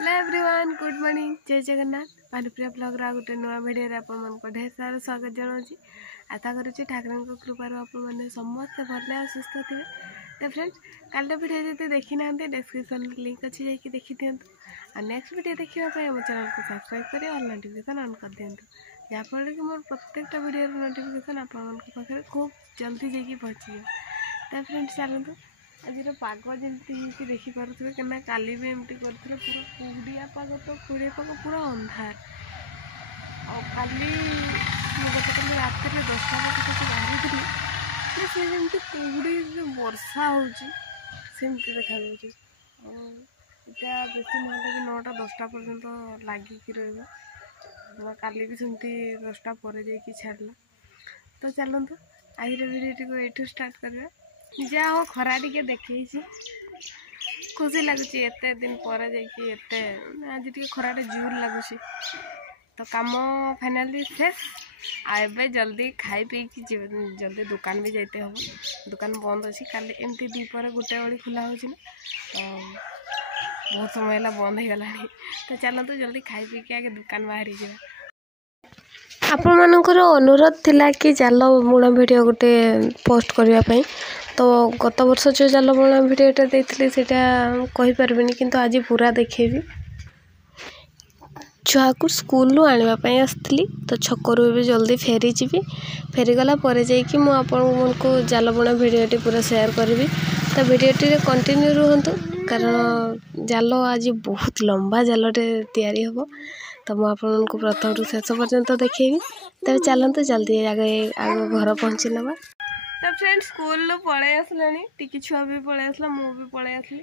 Hello everyone good morning जय Jagannath Bhanupriya blog गोटे नुआ भिडियो आपको ढेर सारा स्वागत जनाऊँगी आशा करुँची ठाकुर कृपार आपने समस्ते भले और सुस्थ थे। तो फ्रेंड्स कल भिडियो जब देखी ना डिस्क्रिप्शन लिंक अच्छी जाकि देखी दिंतु और नेक्स्ट भिडियो देखापी आम चैनल को सब्सक्राइब कर और नोटिफिकेशन ऑन कर दिंतु जहाँफल कि मोर प्रत्येकटा भिडियो नोटिफिकेशन आप खूब जल्दी जाकि पहुँची जाए। तो फ्रेंड्स चलतु आज पाग जमी देखिपे कि काली भी एमती करते पूरा कुड़िया पाग तो कुड़िया पाग पूरा अंधार आली गतकाली रात 10टा पाखी बाहरी सी जमी कुड़ी वर्षा होमती देखा इटा बेस ना कि 9टा 10टा पर्यंत लगिकी रही भी सेमती 10टा पर छाड़ला। तो चलतु आज भिडियो ये स्टार्ट करवा जा हो खरा टे देखी खुशी लगुच एत दिन पर आज टे खरा जोर लगुच। तो कम फाइनाली शेष आए जल्दी खाई पी जल्दी दुकान भी जाते हम दुकान बंद अच्छी काली एमती दीपर गोटे बड़ी खुला हो तो बहुत समय है बंद हो गला। तो चलते जल्दी खाई पी के आगे दुकान बाहरी जा। आपण मानकर अनुरोध थिला कि जाल बुणा वीडियो गोटे पोस्ट करने तो गत वर्ष जो जाल बुणा वीडियोटा देती कही पार्बिनी किंतु आज पूरा देखेबी। छुआ को स्कूल आने आसती तो छकरू भी जल्दी फेरी जी फेरीगला जाकि मुझे जाल बुणा भिडियोटी पूरा शेयर करी। तो भिडियोटी कंटिन्यू रुहतु कारण जाल आज बहुत लंबा जालटे तैयारी हम तो मुझे प्रथम रू शेष पर्यंत देखी। तो चलते जल्दी आगे आग घर पहुँची नवा। तो फ्रेंड्स स्कूल पलि आसला टिकी छुआ भी पलि आसला मु भी पलि आसली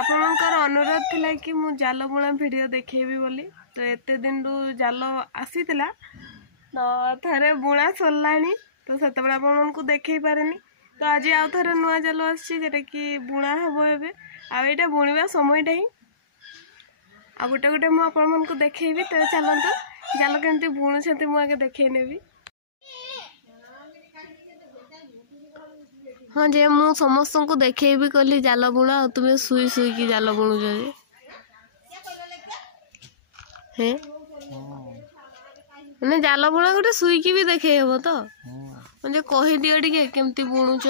आपणकर अनुरोध थिला कि मु जाल बुणा वीडियो देखेबी बोली। तो एते दिन रू जाल आसीतिला तो थरे बुणा सरलानी तो सेते बेला आपनको देखै पारेनी। तो आज आउ थरे नुआ जाल आछि जेटा कि बुणा हबो एबे आ एटा बुणीबा समयटा ही आ गोटे गोटे मु आपनको देखैबी। तो चलंतु जाल केमती बुणुछंती मु आगे देखै नेबी। हाँ जे मु समस्त को देखी कहली जाल बुणा तुम्हें सुई सुई की जाल बुणुच हे मैंने जाल बुणा गोटे सुई की भी देखे हम तो मुझे कही दियो टिके केमती बुणुच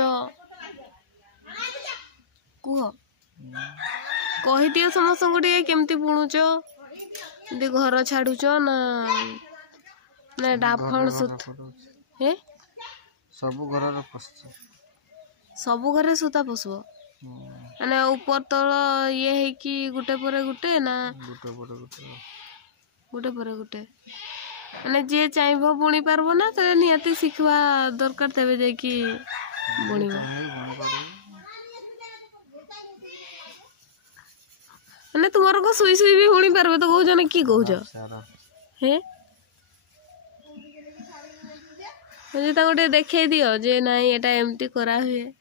कुह कही दियो समस्त को टिके केमती बुणुच घर छाड़ुच ना ना डाफण सुत हे सबु घर सबु घरे सूता पशु माने ऊपर तल ये है कि गुटे पर गुटे ना गुटे पर गुटे माने जे चाहबो बुणी पारबो ना तो नियति सिखवा दरकार तबे जाय कि बुणीबो माने तुमर को सुई सुई भी बुणी पारबो तो कहू जने की कहू छ हे मुझे तो गोटे देखे दियो जे नहीं एटा एमती करा हुए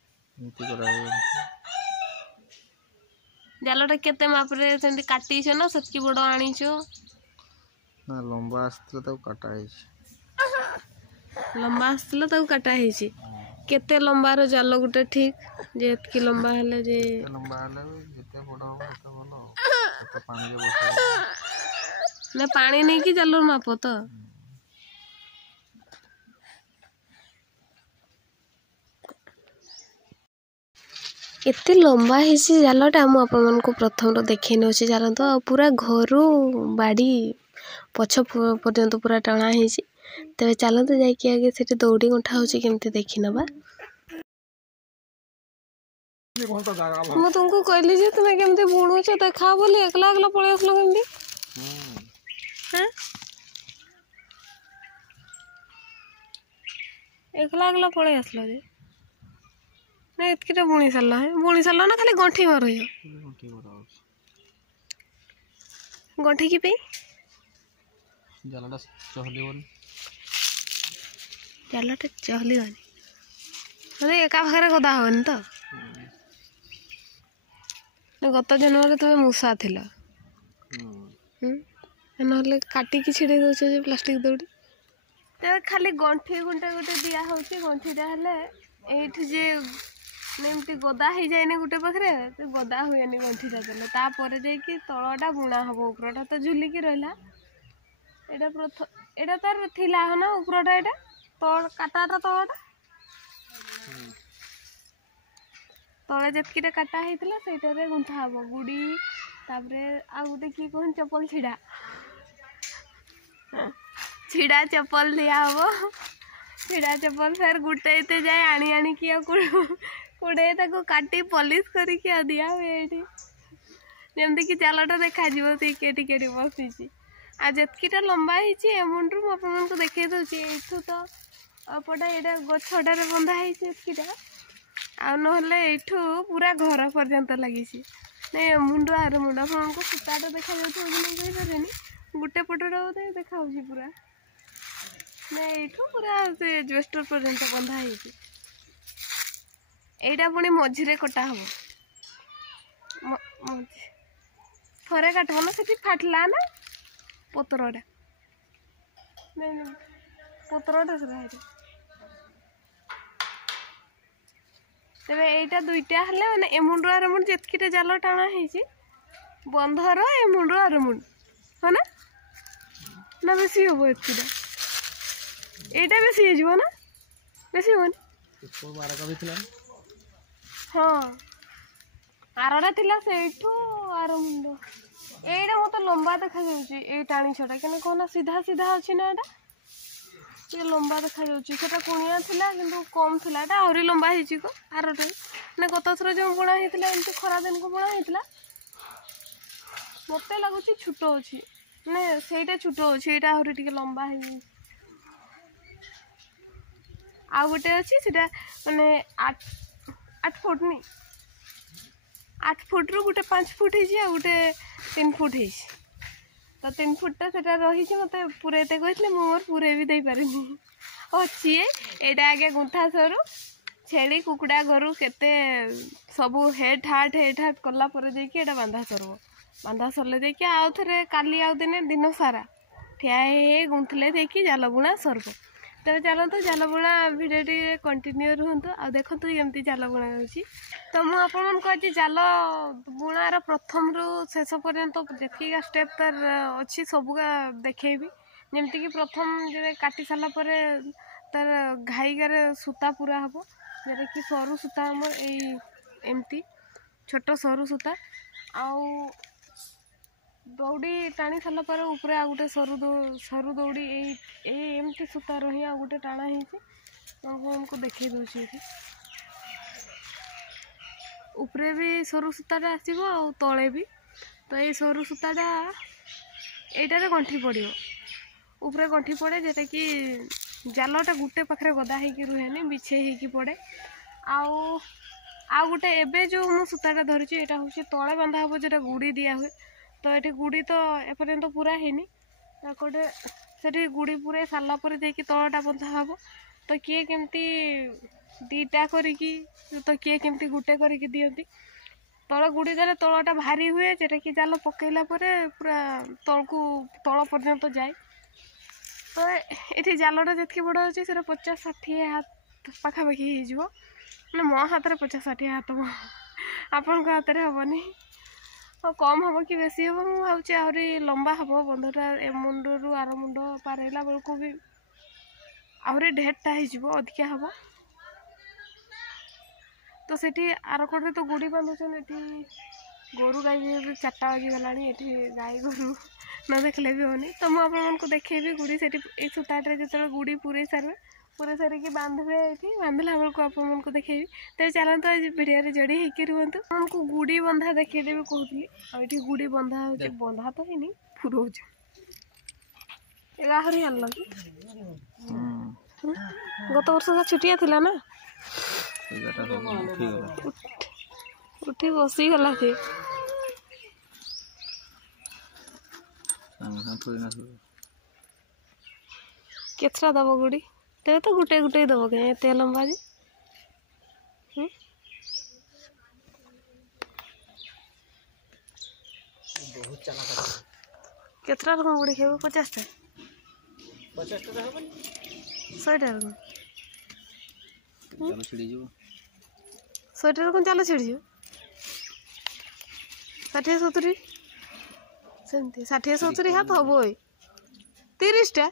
जालटा केते मापरे सेंती काटी छ ना सतकी बड़ आनी छ ना लंबा आस्तले तो काटा है लंबा आस्तले तो काटा है केते लंबा रो जाल गुटे ठीक जे एतकी लंबा हले जे लंबा हले जते बड़ हो तते भलो तते पानी रे बस ना पानी नहीं कि जाल माप तो एते लंबा है जालटा मुझे प्रथम देखी नौ चलते पूरा घर बाड़ी पछ पर्यंत पूरा टणा है। तेज चलते जाकि आगे से दौड़ी गुंठा होमती देखी नवा। मु तुमको कहली जे तुम्हें केमती बुणुच देखा बोली एकला एकला पलि आसलो केमती एकला एकला पलि आसलो जे ना इतकीटा बुणी सारल ना खाली गंठी मार गंठी की पे जालटा चहलिबनी जालटा चहलिबनी माने एका भागरे गदा हबनी तो गत जन्म तुम्हें मूसा थिल ना काटिकी छिड़े दौच प्लास्टिक दौड़ी तो खाली गंठी गुंटा गोटे दिया हो गंठीटा हेले एठू जे एमती गदा हो जाए गोटे पाखे तो गदा हुए गंठीटा देले तापर जाकि तलटा बुणा हम उपरटा तो झुलिकी रहा एटा प्रथम एटा तार थिला ना उपरटा एटा तल काटाटा तलटा तले जितकीटा काटा होता से गुंथा हम गुड़ी तापर आ गोटे कि कौन चप्पल छिड़ा छिड़ा चप्पल दिया हम छिड़ा चप्पल फिर गुटे जाए आनी आनी कि कुड़े काटी पॉलिश करके दिया हुए जमती कि चालटा देखा टिके बसी आ जितकीटा लंबा है मुंडू मुझे देखे दूसरी यू तो अपटा यहाँ गछटारे बंधा होता आ ना यू पूरा घर पर्यंत लगी नहीं मुंड आर मुंड आपको सूताटा देखा जाए गोटे पटटा बोधे देखा पूरा नहीं यू पूरा से ज्वेस्टर पर्यंत बंधा होटा पुणी मझे कटा हम थरे काटब ना से फाटला ना पतरटा नहीं पतरटा से तेरे यहाँ दुईटा हेल्ले मैंने एमुंड आर मुंड जितकीटा जाल टाणा बंधर एमुंड आर मुंड है ना बेसी हम एतकीटा एटा बेसी हो ना बेसी होनी हाँ आरटा थिला सेठू आर मुंड एटा मत लंबा देखा जाए टाणी छटा कि कहना सीधा सीधा अच्छी ना एटा ये लंबा देखा जाटा कुणिया थिला किंतु कम थिला एटा आहरी लंबा होची को आरटा ना गत थर जो बुणा होता एमती खरा दिन को बुणा होता मत लगुच छोट अच्छी ना से छोट अच्छी यहाँ आहरी टे लंबा है आ गोटे अच्छी से माने 8 फुट नहीं 8 फुट रु गोटे 5 फुट है गोटे 3 फुट है तो 3 फुटा से रही मत पूरेते कहते मोर पूरे भी दे पारे अच्छी एटा आगे गुंथा सरू छेली कुकुड़ा गरु केते सबू हेट हाट कलापर जाइए बांधा सरब बांधा सरले जाइए आउ थे काली आउ दिने दिन सारा ठिया गुंथले जाइए जाल बुणा सरब तेरे चलते जाल बुणा भिडियो कंटिन्यू रुहतु आ देखु एमती जाल बुणा होची तो मुझे आज जाल बुणार प्रथम रु शेष पर्यंत जितका स्टेप तार अच्छी सबका देखेबी जमती कि प्रथम जो काटी सारा पर तार घाईगार सूता पूरा हम जोटा कि सरू सूता आमर एमती छोट सरू सूता आउ दौड़ी टाणी सारा पर ऊपर आ गोटे सरू दौड़ी एमती सूतार ही आ गोटे टाणा होमको देखे दूसरी उपरे भी सरू सूताटा आसो आ तले भी तो ये सरू सूताटा यहीटार गंठी पड़ो उपरे गंठी पड़े जोटा कि जालटा गोटे पाखे गदा होगी रुहे बिछे होगी पड़े आउ गोटे एबे जो मु सूताटा धरी यहाँ हूँ तले बांधा हम जो गुड़ी दिया हुए तो ये गुड़ी तो एपर्यंत पूरा हैनी गोटे से गुड़ी पूरे सारा पर जाकि तलटा बंधा हम तो किए केमती दीटा करिकी तो किए केमती गुटे करके दियंती तल गुड़ी देले तलटा भारी हुए जेटा कि जाल पकईला पूरा तलकू तल पर्यंत जाए तो ये जालटा जितकी बड़ अच्छे से 50-60 हाथ पाखापाखि हो मैंने मो हाथ में 50-60 हाथ आपण हाथ में हेनी और कम हम कि बेसी हम मुझे आहरी लंबा हम बंधटा ए मुंड रु आर मुंड पारला बेलू भी आहरी ढेरटा हो अधिका हम तो सेठी आरकटे तो गुड़ी बांधुन ये गोरु गाई भी 4टा बजीगला ये गाई गोरु न देखले भी होनी तो मुझे देखेबी गुड़ी से सूताटे जो गुड़ी पूरे सारिकी बांधे ये बांधला बेलू आपको देखेबी तो चलते आज भिडियो जोड़ी होकर रुहतु हमको गुड़ी बंधा देखदेवी कहूली आठी गुड़ी बंधा हो बंधा तो है फुरौ आहरी आल कि गत वर्ष छुटिया थिला ना उठी बसीगला सी केतटा दब गुड़ी तेरे तो गुटे गुटे दब क्या एत लंबा जी केतटा रकम गुड़ी खेब 50टा 100टा ଶହେଟାରୁ କ'ଣ ଚାଲ ଛିଡ଼ିଯିବ? 60-70 ସେମିତି 60-70 ହାତ ହବ। 30ଟା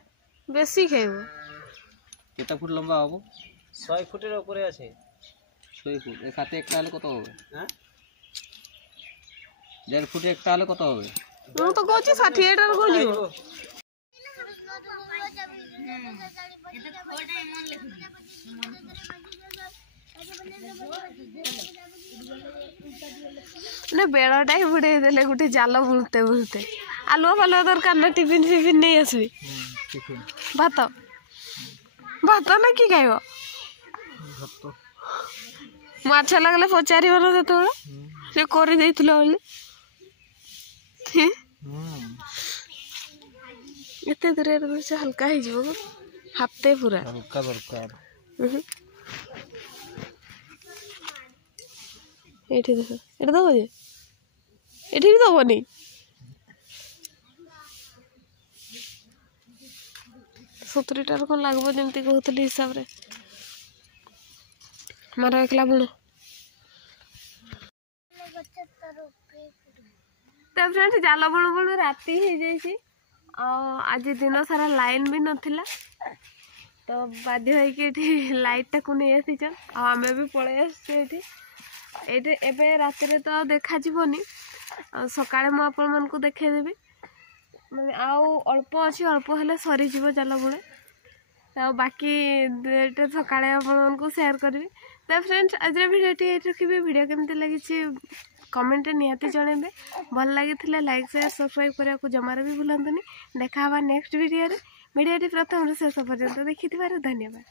ବେଶୀ ଖାଇବ। কেটা ফুট লম্বা হবো? 100 ফুটের উপরে আছে। 6 ফুট। এর সাথে একটা হলে কত হবে? হ্যাঁ 1.5 ফুটে একটা হলে কত হবে? ମୁଁ ତ କହୁଛି 60টাରୁ କ'ଣ ଯିବ? ना बेड़ाटा ही बुड़े देले गोटे जाल बुलते बुलते आलुआ फालुआ दरकार ना टिफिन फिफिन नहीं आसबि भात भात ना कि खाइब माछ लगले पचार से से कर एत दूर से हल्का हो हाथे पूरा हल्का दरकार। एठी देख एटा दबो जे एठी भी दबोनी सतुरीटार कौन लगभग जमी कहते हिसाब रे मार एकला बुण। तो फ्रेंड्स जाल बुणु बुणु राति हो जाइए आज दिन सारा लाइन भी नथिला तो बाध्य होइके लाइट टाक नहीं आसी आम भी पलि आसे एबे राति तो देखा जीवनी सकाळे मु आपण मानकु देखैदेबी माने आउ अल्प अच्छी अल्प हेले सरी जीव जाल बुणे तो बाकी सकाळे आपण मानकु शेयर करबी। तो फ्रेंड्स आज वीडियो ये रखिबी वीडियो केमती लगी कमेंट निहाती जणेबे भल लगी लाइक शेयर सब्सक्राइब करने को जमार भी भूलंतुनी। देखा नेक्स्ट वीडियो रे प्रथम शेष पर्यंत देखि धन्यवाद।